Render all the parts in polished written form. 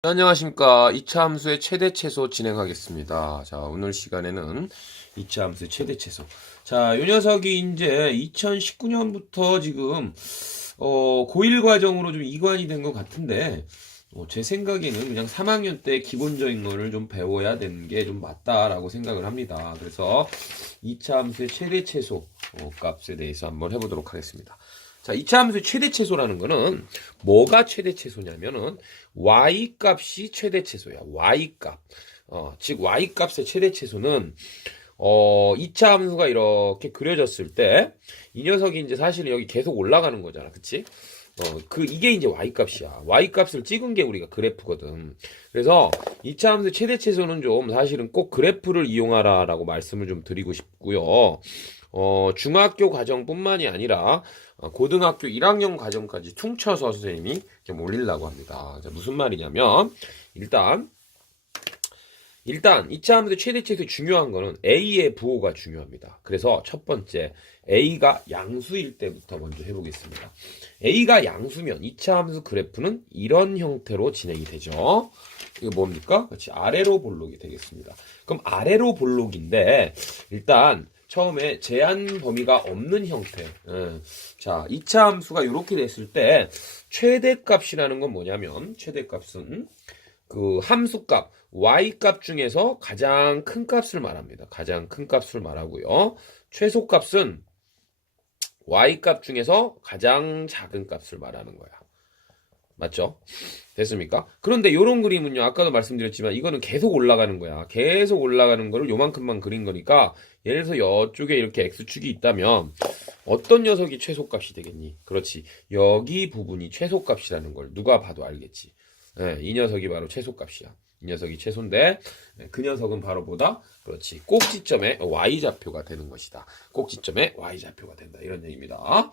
안녕하십니까. 2차 함수의 최대 최소 진행하겠습니다. 자, 오늘 시간에는 2차 함수의 최대 최소. 자, 이 녀석이 이제 2019년부터 지금, 고1 과정으로 좀 이관이 된 것 같은데, 제 생각에는 그냥 3학년 때 기본적인 거를 좀 배워야 되는 게 좀 맞다라고 생각을 합니다. 그래서 2차 함수의 최대 최소 값에 대해서 한번 해보도록 하겠습니다. 자, 2차 함수의 최대 최소라는 거는 뭐가 최대 최소냐면은 y 값이 최대 최소야. y 값. 즉 y 값의 최대 최소는 2차 함수가 이렇게 그려졌을 때 이 녀석이 이제 사실 여기 계속 올라가는 거잖아. 그치? 이게 이제 y 값이야. y 값을 찍은 게 우리가 그래프거든. 그래서 2차 함수 최대 최소는 좀 사실은 꼭 그래프를 이용하라라고 말씀을 좀 드리고 싶고요. 중학교 과정뿐만이 아니라 고등학교 1학년 과정까지 퉁쳐서 선생님이 좀 올리려고 합니다. 자, 무슨 말이냐면 일단 2차 함수 최대 최소 중요한 거는 A의 부호가 중요합니다. 그래서 첫 번째 A가 양수일 때부터 먼저 해보겠습니다. A가 양수면 2차 함수 그래프는 이런 형태로 진행이 되죠. 이거 뭡니까? 그렇지, 아래로 볼록이 되겠습니다. 그럼 아래로 볼록인데 일단 처음에 제한 범위가 없는 형태. 자, 2차 함수가 이렇게 됐을 때 최대값이라는 건 뭐냐면 최대값은 그 함수값 y값 중에서 가장 큰 값을 말합니다. 가장 큰 값을 말하고요. 최소값은 y값 중에서 가장 작은 값을 말하는 거야. 맞죠? 됐습니까? 그런데 이런 그림은요, 아까도 말씀드렸지만 이거는 계속 올라가는 거야. 계속 올라가는 거를 요만큼만 그린 거니까 예를 들어서 이쪽에 이렇게 x축이 있다면 어떤 녀석이 최소값이 되겠니? 그렇지. 여기 부분이 최소값이라는 걸 누가 봐도 알겠지. 이 녀석이 바로 최소값이야. 이 녀석이 최소인데 그 녀석은 바로 보다 그렇지. 꼭지점에 y좌표가 되는 것이다. 꼭지점에 y좌표가 된다. 이런 얘기입니다.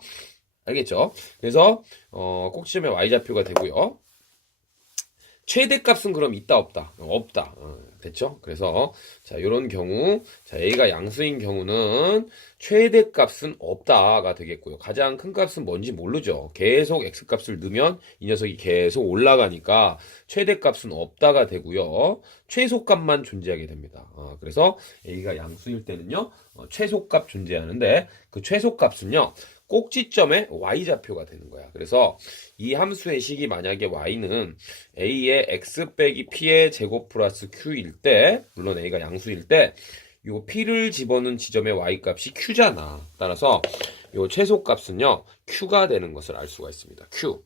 알겠죠? 그래서 꼭지점에 y좌표가 되고요. 최대값은 그럼 있다 없다? 없다. 됐죠? 그래서 자, 요런 경우 자, A가 양수인 경우는 최대값은 없다가 되겠고요. 가장 큰 값은 뭔지 모르죠. 계속 X값을 넣으면 이 녀석이 계속 올라가니까 최대값은 없다가 되고요. 최소값만 존재하게 됩니다. 그래서 A가 양수일 때는요. 최소값 존재하는데 그 최소값은요. 꼭지점에 y좌표가 되는 거야. 그래서 이 함수의 식이 만약에 y는 a의 x 빼기 p의 제곱 플러스 q일 때, 물론 a가 양수일 때, 요 p를 집어넣은 지점의 y값이 q잖아. 따라서 요 최소값은요 q가 되는 것을 알 수가 있습니다. q.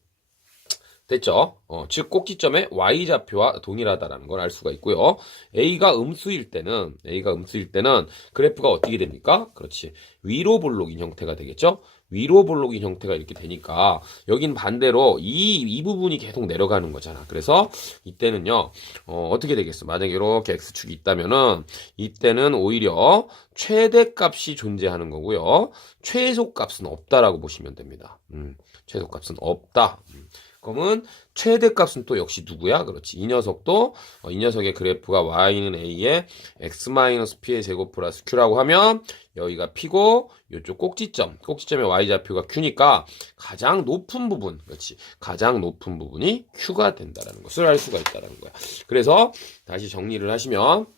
됐죠? 즉 꼭지점의 y좌표와 동일하다라는 걸 알 수가 있고요. A가 음수일 때는 그래프가 어떻게 됩니까? 그렇지. 위로 볼록인 형태가 되겠죠? 위로 볼록인 형태가 이렇게 되니까 여긴 반대로 이 부분이 계속 내려가는 거잖아. 그래서 이때는요. 어떻게 되겠어? 만약에 이렇게 x축이 있다면은 이때는 오히려 최대값이 존재하는 거고요. 최소값은 없다라고 보시면 됩니다. 최소값은 없다. 그러면 최대값은 또 역시 누구야? 그렇지. 이 녀석도 이 녀석의 그래프가 y는 a의 x-p의 제곱 플러스 q라고 하면 여기가 p고 이쪽 꼭지점의 y좌표가 q니까 가장 높은 부분, 그렇지. 가장 높은 부분이 q가 된다라는 것을 알 수가 있다라는 거야. 그래서 다시 정리를 하시면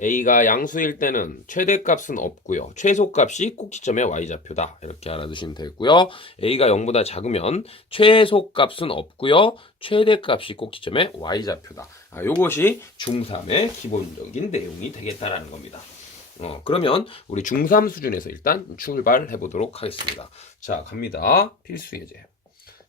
A가 양수일 때는 최대값은 없고요. 최소값이 꼭지점의 y좌표다. 이렇게 알아두시면 되고요. A가 0보다 작으면 최소값은 없고요. 최대값이 꼭지점의 y좌표다. 요것이 중3의 기본적인 내용이 되겠다라는 겁니다. 그러면 우리 중3 수준에서 일단 출발해 보도록 하겠습니다. 자, 갑니다. 필수 예제.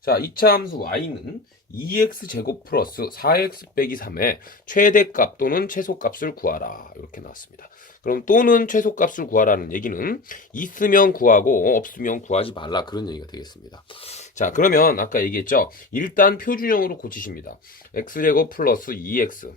자, 2차 함수 y는 2x제곱 플러스 4x 빼기 3의 최대값 또는 최소값을 구하라. 이렇게 나왔습니다. 그럼 또는 최소값을 구하라는 얘기는 있으면 구하고 없으면 구하지 말라. 그런 얘기가 되겠습니다. 자, 그러면 아까 얘기했죠. 일단 표준형으로 고치십니다. x제곱 플러스 2x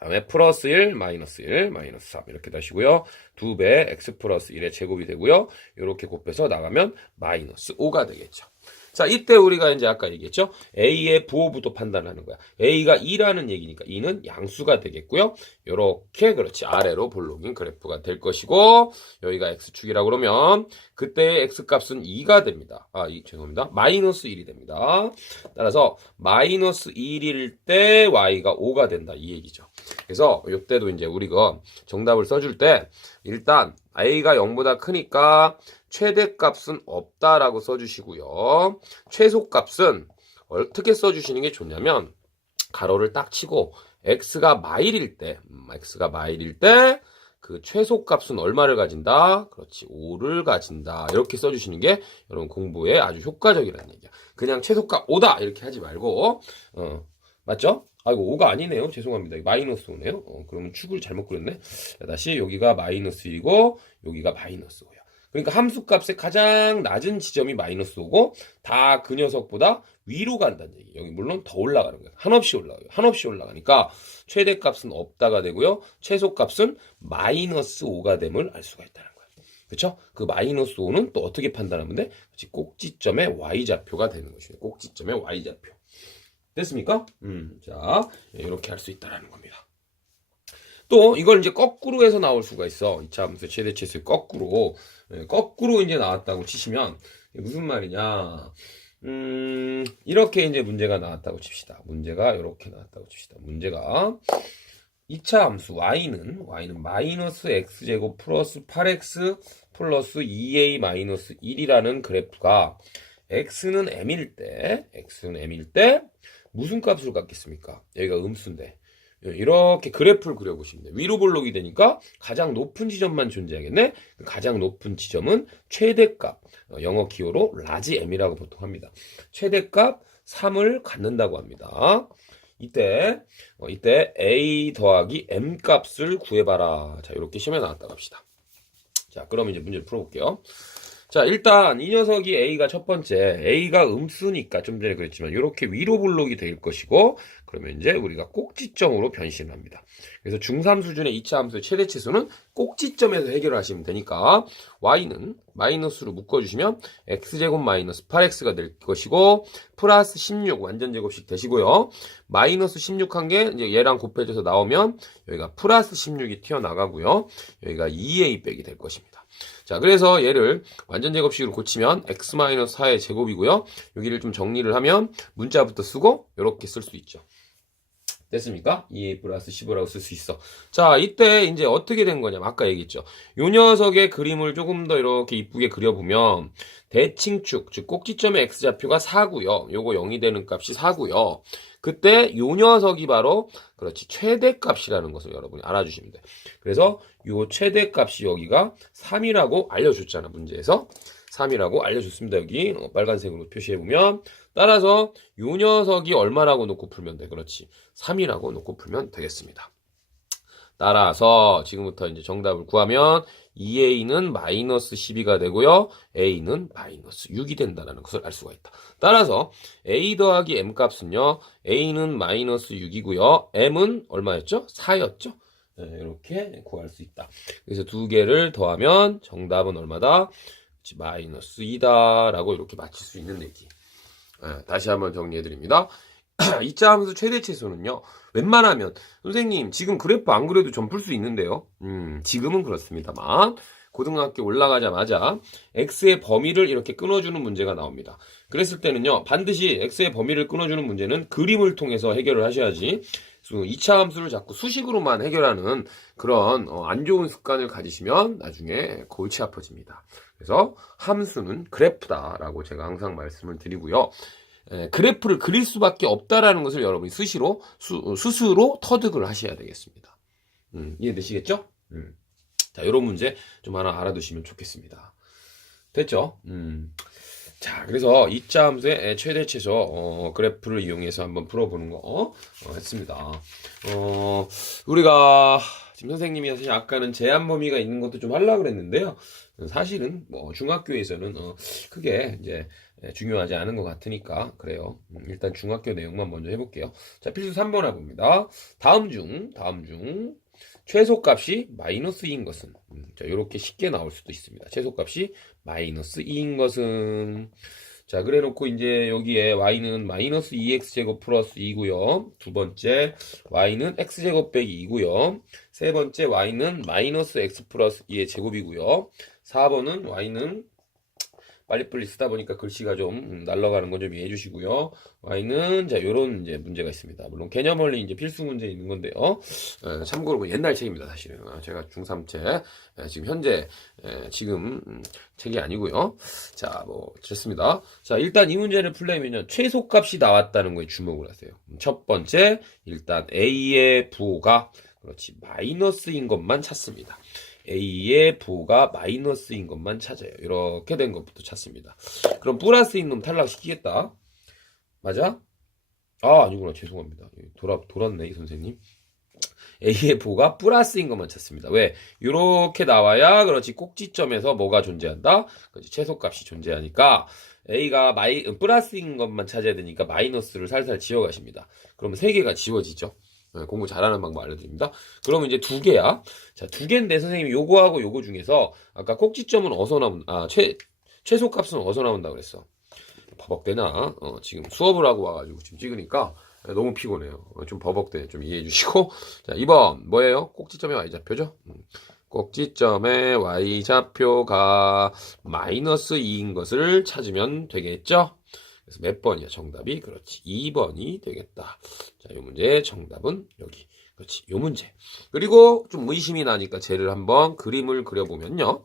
다음에 플러스 1, 마이너스 1, 마이너스 3 이렇게 다시고요. 2배 x 플러스 1의 제곱이 되고요. 이렇게 곱해서 나가면 마이너스 5가 되겠죠. 자, 이때 우리가 이제 아까 얘기했죠? A의 부호부터 판단하는 거야. A가 2라는 얘기니까 2는 양수가 되겠고요. 요렇게 그렇지. 아래로 볼록인 그래프가 될 것이고 여기가 X축이라고 그러면 그때 X값은 2가 됩니다. 죄송합니다. 마이너스 1이 됩니다. 따라서 마이너스 1일 때 Y가 5가 된다. 이 얘기죠. 그래서 이때도 이제 우리가 정답을 써줄 때 일단 A가 0보다 크니까 최대값은 없다라고 써주시고요. 최소값은 어떻게 써주시는 게 좋냐면 가로를 딱 치고 x가 마일일 때 그 최소값은 얼마를 가진다? 그렇지, 5를 가진다. 이렇게 써주시는 게 여러분 공부에 아주 효과적이라는 얘기야. 그냥 최소값 5다 이렇게 하지 말고 맞죠? 아이고 5가 아니네요. 죄송합니다. 마이너스 5네요. 그러면 축을 잘못 그렸네. 다시 여기가 마이너스 1이고 여기가 마이너스 5야. 그러니까 함수값의 가장 낮은 지점이 마이너스 5고 다 그 녀석보다 위로 간다는 얘기. 여기 물론 더 올라가는 거예요. 한없이 올라가요. 한없이 올라가니까 최대값은 없다가 되고요. 최소값은 마이너스 5가 됨을 알 수가 있다는 거예요. 그렇죠? 그 마이너스 5는 또 어떻게 판단하면 돼? 꼭지점의 y좌표가 되는 것이에요. 꼭지점의 y좌표. 됐습니까? 자, 이렇게 할 수 있다라는 겁니다. 또 이걸 이제 거꾸로 해서 나올 수가 있어. 2차 함수 최대치수의 거꾸로 이제 나왔다고 치시면 무슨 말이냐? 이렇게 이제 문제가 나왔다고 칩시다. 문제가 이렇게 나왔다고 칩시다. 문제가 2차 함수 y는 마이너스 x제곱 플러스 8x 플러스 2a 마이너스 1이라는 그래프가 x는 m일 때 무슨 값으로 갖겠습니까? 여기가 음수인데 이렇게 그래프를 그려보시면 돼요. 위로 볼록이 되니까 가장 높은 지점만 존재하겠네. 가장 높은 지점은 최대값, 영어 기호로 라지 m이라고 보통 합니다. 최대값 3을 갖는다고 합니다. 이때 a 더하기 m 값을 구해봐라. 자, 이렇게 시험에 나왔다고 합시다. 자, 그럼 이제 문제를 풀어볼게요. 자, 일단 이 녀석이 A가 첫 번째, A가 음수니까 좀 전에 그랬지만 이렇게 위로 볼록이 될 것이고 그러면 이제 우리가 꼭지점으로 변신을 합니다. 그래서 중3 수준의 2차 함수의 최대치수는 꼭지점에서 해결을 하시면 되니까 y는 마이너스로 묶어주시면 x제곱 마이너스 8x가 될 것이고 플러스 16 완전제곱씩 되시고요. 마이너스 16 한 게 이제 얘랑 곱해져서 나오면 여기가 플러스 16이 튀어나가고요. 여기가 2a 빼기 될 것입니다. 자, 그래서 얘를 완전제곱식으로 고치면 x-4의 제곱이고요. 여기를 좀 정리를 하면 문자부터 쓰고 이렇게 쓸 수 있죠. 됐습니까? 2a 플러스 15라고 쓸 수 있어. 자, 이때 이제 어떻게 된 거냐면 아까 얘기했죠. 요 녀석의 그림을 조금 더 이렇게 이쁘게 그려보면 대칭축, 즉 꼭지점의 x좌표가 4고요. 요거 0이 되는 값이 4고요. 그때 요 녀석이 바로 그렇지 최대값이라는 것을 여러분이 알아주시면 돼요. 그래서 요 최대값이 여기가 3이라고 알려줬잖아. 문제에서 3이라고 알려줬습니다. 여기 빨간색으로 표시해보면 따라서 요 녀석이 얼마라고 놓고 풀면 돼? 그렇지 3이라고 놓고 풀면 되겠습니다. 따라서 지금부터 이제 정답을 구하면 2a는 마이너스 12가 되고요. a는 마이너스 6이 된다는 것을 알 수가 있다. 따라서 a 더하기 m 값은요. a는 마이너스 6이고요. m은 얼마였죠? 4였죠? 네, 이렇게 구할 수 있다. 그래서 두 개를 더하면 정답은 얼마다? 마이너스 2다 라고 이렇게 맞힐 수 있는 얘기. 다시 한번 정리해드립니다. 2차 함수 최대치수는요. 웬만하면 선생님 지금 그래프 안 그래도 좀 풀 수 있는데요. 지금은 그렇습니다만 고등학교 올라가자마자 x의 범위를 이렇게 끊어주는 문제가 나옵니다. 그랬을 때는요. 반드시 x의 범위를 끊어주는 문제는 그림을 통해서 해결을 하셔야지 2차 함수를 자꾸 수식으로만 해결하는 그런 안 좋은 습관을 가지시면 나중에 골치 아파집니다. 그래서 함수는 그래프다라고 제가 항상 말씀을 드리고요. 그래프를 그릴 수밖에 없다라는 것을 여러분이 스스로 터득을 하셔야 되겠습니다. 이해되시겠죠? 자, 이런 문제 좀 하나 알아두시면 좋겠습니다. 됐죠? 자, 그래서 2차 함수의 최대 최소 그래프를 이용해서 한번 풀어보는 거 했습니다. 우리가 지금 선생님이 사실 아까는 제한 범위가 있는 것도 좀 하려고 그랬는데요. 사실은 뭐 중학교에서는 크게 이제 중요하지 않은 것 같으니까 그래요. 일단 중학교 내용만 먼저 해볼게요. 자, 필수 3번 해봅니다. 다음 중 최소값이 마이너스 2인 것은 자, 이렇게 쉽게 나올 수도 있습니다. 최소값이 마이너스 2인 것은 자, 그래 놓고 이제 여기에 y는 마이너스 2x제곱 플러스 2고요. 두 번째 y는 x제곱 빼기 2고요. 세 번째 y는 마이너스 x 플러스 2의 제곱이고요. 4번은 y는 빨리빨리 쓰다 보니까 글씨가 좀 날아가는 건 좀 이해해 주시고요. y는 자 요런 이제 문제가 있습니다. 물론 개념 원리 이제 필수 문제 있는 건데요. 참고로 뭐 옛날 책입니다, 사실은. 제가 중3 책 지금 현재 지금 책이 아니고요. 자, 뭐 좋습니다. 자, 일단 이 문제를 풀려면요. 최소값이 나왔다는 거에 주목을 하세요. 첫 번째, 일단 a의 부호가 그렇지 마이너스인 것만 찾습니다. A의 부호가 마이너스인 것만 찾아요. 이렇게 된 것부터 찾습니다. 그럼 플러스인 놈 탈락시키겠다. 맞아? 아, 아니구나. 죄송합니다. 돌았네, 이 선생님. A의 부호가 플러스인 것만 찾습니다. 왜? 이렇게 나와야 그렇지 꼭지점에서 뭐가 존재한다? 그렇지 최소값이 존재하니까 A가 플러스인 것만 찾아야 되니까 마이너스를 살살 지워가십니다. 그러면 3개가 지워지죠. 공부 잘하는 방법 알려드립니다. 그러면 이제 2개야. 자, 2개인데 선생님이 요거하고 요거 중에서 아까 꼭지점은 어디서 최소값은 어디서 나온다 그랬어? 버벅대나? 지금 수업을 하고 와가지고 지금 찍으니까 너무 피곤해요. 좀 버벅대. 좀 이해해 주시고. 자, 2번 뭐예요? 꼭지점의 y좌표죠? 꼭지점의 y좌표가 마이너스 2인 것을 찾으면 되겠죠? 그래서 몇 번이야 정답이? 그렇지 2번이 되겠다. 자, 요 문제 정답은 여기. 그렇지 요 문제. 그리고 좀 의심이 나니까 쟤를 한번 그림을 그려보면요.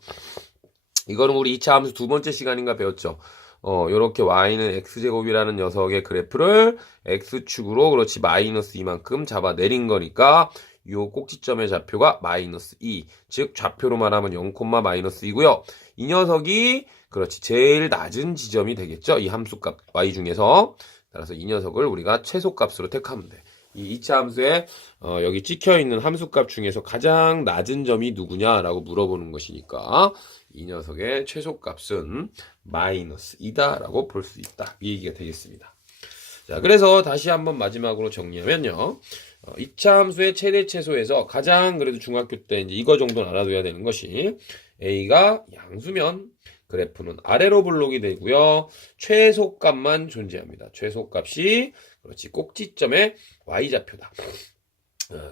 이거는 우리 2차 함수 두 번째 시간인가 배웠죠. 요렇게 y는 x제곱이라는 녀석의 그래프를 x축으로 그렇지 마이너스 2만큼 잡아 내린 거니까 요 꼭지점의 좌표가 마이너스 2. 즉 좌표로 말하면 0, 마이너스 2고요. 이 녀석이 그렇지 제일 낮은 지점이 되겠죠. 이 함수값 y 중에서. 따라서 이 녀석을 우리가 최소값으로 택하면 돼. 이 2차 함수에 여기 찍혀있는 함수값 중에서 가장 낮은 점이 누구냐라고 물어보는 것이니까 이 녀석의 최소값은 마이너스 2다라고 볼 수 있다. 이 얘기가 되겠습니다. 자, 그래서 다시 한번 마지막으로 정리하면요. 2차 함수의 최대 최소에서 가장 그래도 중학교 때 이제 이거 정도는 알아둬야 되는 것이 A가 양수면 그래프는 아래로 블록이 되고요. 최소값만 존재합니다. 최소값이 그렇지 꼭지점의 y좌표다.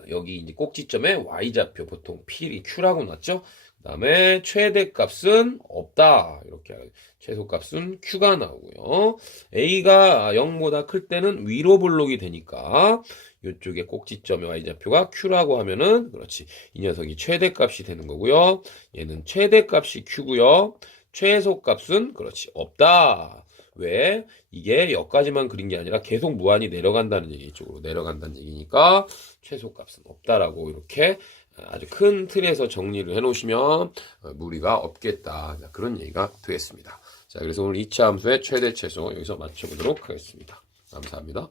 여기 이제 꼭지점의 y좌표 보통 Q라고 놨죠. 그 다음에 최대값은 없다. 이렇게 최소값은 Q가 나오고요. A가 0보다 클 때는 위로 블록이 되니까 이쪽에 꼭지점의 y좌표가 Q라고 하면은 그렇지 이 녀석이 최대값이 되는 거고요. 얘는 최대값이 Q고요. 최소값은 그렇지 없다. 왜? 이게 여기까지만 그린 게 아니라 계속 무한히 내려간다는 얘기, 이쪽으로 내려간다는 얘기니까 최소값은 없다라고 이렇게 아주 큰 틀에서 정리를 해놓으시면 무리가 없겠다. 그런 얘기가 되겠습니다. 자, 그래서 오늘 2차 함수의 최대 최소 여기서 맞춰보도록 하겠습니다. 감사합니다.